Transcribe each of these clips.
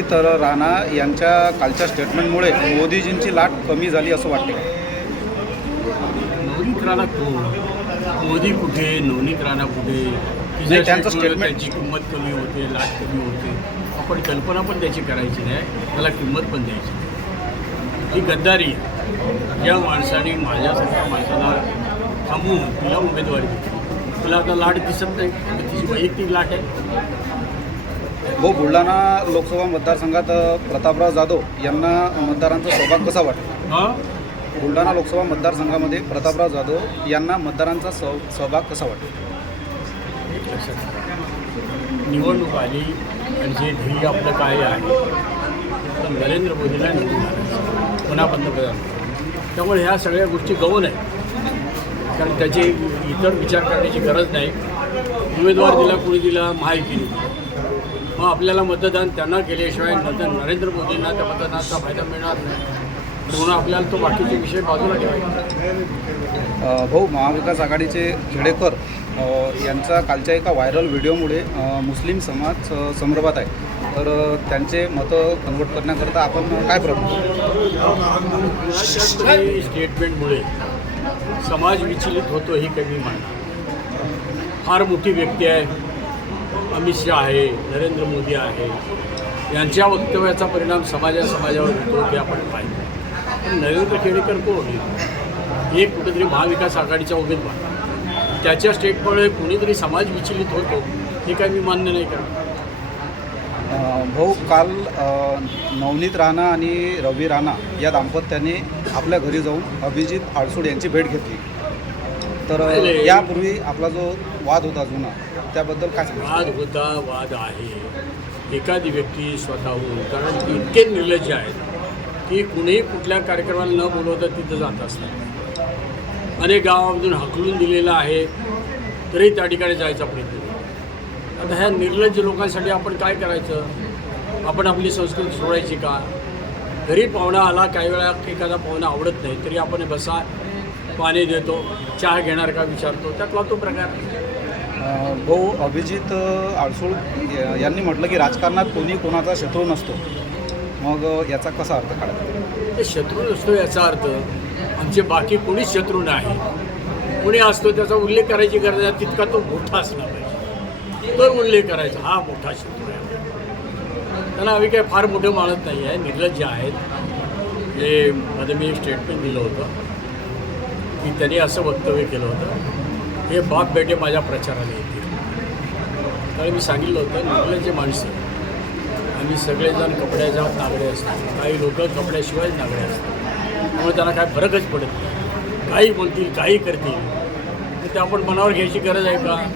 नवनीत राणा यांच्या कालच्या स्टेटमेंटमुळे मोदीजींची लाट कमी झाली असं वाटते? नवनीत राणा कोण? मोदी कुठे? नवनीत राणा कुठे? त्यांचं statement- त्याची किंमत कमी होते लाट कमी होते. आपण कल्पना पण त्याची करायची नाही. त्याला किंमत पण द्यायची नाही. ही गद्दारी. ज्या माणसाने माझ्यासारख्या माणसाला थांबवून तिला उमेदवारी दिली. तिला आता लाट दिसत नाही. तर तिची वैयक्तिक लाट आहे. भाऊ बुलढाणा लोकसभा मतदारसंघात प्रतापराव जाधव यांना मतदारांचा सहभाग कसा वाटतो हां? बुलढाणा लोकसभा मतदारसंघामध्ये प्रतापराव जाधव यांना मतदारांचा सह सहभाग कसा वाटतो. निवडणूक आली आणि जे ध्येय आपलं काय आहे तर नरेंद्र मोदीला निवडून पुन्हा पंतप्रधान. त्यामुळे ह्या सगळ्या गोष्टी गौण आहेत. कारण त्याचे इतर विचार करण्याची गरज नाही. उमेदवार दिला कुणी दिला महायुतीने दिला. मग आपल्याला मतदान त्यांना केल्याशिवाय नंतर नरेंद्र मोदींना त्या मतदानाचा फायदा मिळणार नाही. म्हणून आपल्याला तो बाकीचे विषय बाजूला ठेवायचे भाऊ महाविकास आघाडीचे खेडेकर यांचा कालच्या एका व्हायरल व्हिडिओमुळे मुस्लिम समाज संदर्भात आहे. तर त्यांचे मतं कन्वर्ट करण्याकरता आपण काय राज्यातले स्टेटमेंटमुळे समाज विचलित होतो ही कमी मानणार फार मोठी व्यक्ती आहे. अमित शहा आहे नरेंद्र मोदी आहे यांच्या वक्तव्याचा परिणाम समाजा समाजावर होतो हे आपण पाहिजे पण नरेंद्र खेडेकर कोण? हे कुठेतरी महाविकास आघाडीचा उमेदवार त्याच्या स्टेटमुळे कोणीतरी समाज विचलित होतो हे काय मी मान्य नाही करत भाऊ काल नवनीत राणा आणि रवी राणा या दाम्पत्याने आपल्या घरी जाऊन अभिजित आडसूड यांची भेट घेतली. तर यापूर्वी आपला जो वाद होता जुना त्याबद्दल काय वाद होता वाद आहे. एखादी व्यक्ती स्वतःहून कारण ती इतके निर्लज्ज आहेत की कुणीही कुठल्या कार्यक्रमाला न बोलवता तिथं जात असतात. अनेक गावामधून हकलून दिलेलं आहे तरी त्या ठिकाणी जायचा प्रयत्न. आता ह्या निर्लज्ज लोकांसाठी आपण काय करायचं? आपण आपली संस्कृती सोडायची का? घरी पाहुणा आला काही वेळा एखादा पाहुणा आवडत नाही तरी आपण बसा पाणी देतो चहा घेणार का विचारतो त्यातला तो प्रकार. भाऊ अभिजित आडसूळ यांनी म्हटलं की राजकारणात कोणी कोणाचा शत्रू नसतो. मग याचा कसा अर्थ काढायचा? ते शत्रू नसतो याचा अर्थ आमचे बाकी कोणीच शत्रू नाही. कोणी असतो त्याचा उल्लेख करायची गरज आहे तितका तो मोठा असला पाहिजे. तर उल्लेख करायचा हा मोठा शत्रू आहे. त्यांना आम्ही काय फार मोठं मानत नाही आहे निर्लज्ज आहेत. जे मध्ये मी स्टेटमेंट दिलं होतं. की त्यांनी असं वक्तव्य केलं होतं. हे बाप बेटे माझ्या प्रचाराला येतील. त्यावेळी मी सांगितलं होतं निर्लज्ज माणसं आम्ही सगळेजण कपड्याच्या नागडे असतात. काही लोक कपड्याशिवायच नागडे असतात. त्यामुळे त्यांना काय फरकच पडत नाही. काही बोलतील काही करतील. तर ते आपण मनावर घ्यायची गरज आहे का.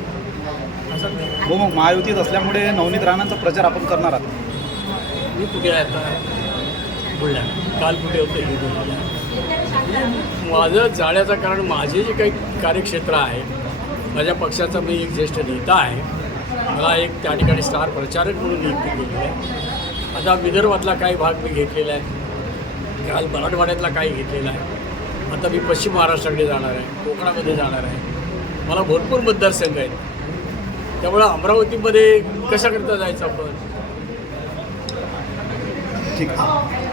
हो मग महायुतीत असल्यामुळे नवनीत राणांचा प्रचार आपण करणार आहात. मी कुठे आहे आता? बुलढाणा. काल कुठे होतं. माझं जाण्याचं कारण माझे जे काही कार्यक्षेत्र आहे माझ्या पक्षाचा मी एक ज्येष्ठ नेता आहे. मला एक त्या ठिकाणी स्टार प्रचारक म्हणून नियुक्ती केली आहे. आता विदर्भातला काही भाग मी घेतलेला आहे. काल मराठवाड्यातला काही घेतलेला आहे. आता मी पश्चिम महाराष्ट्राकडे जाणार आहे कोकणामध्ये जाणार आहे. मला भरपूर मतदारसंघ आहेत. त्यामुळं अमरावतीमध्ये कशाकरता जायचं आपण? ठीक. आहे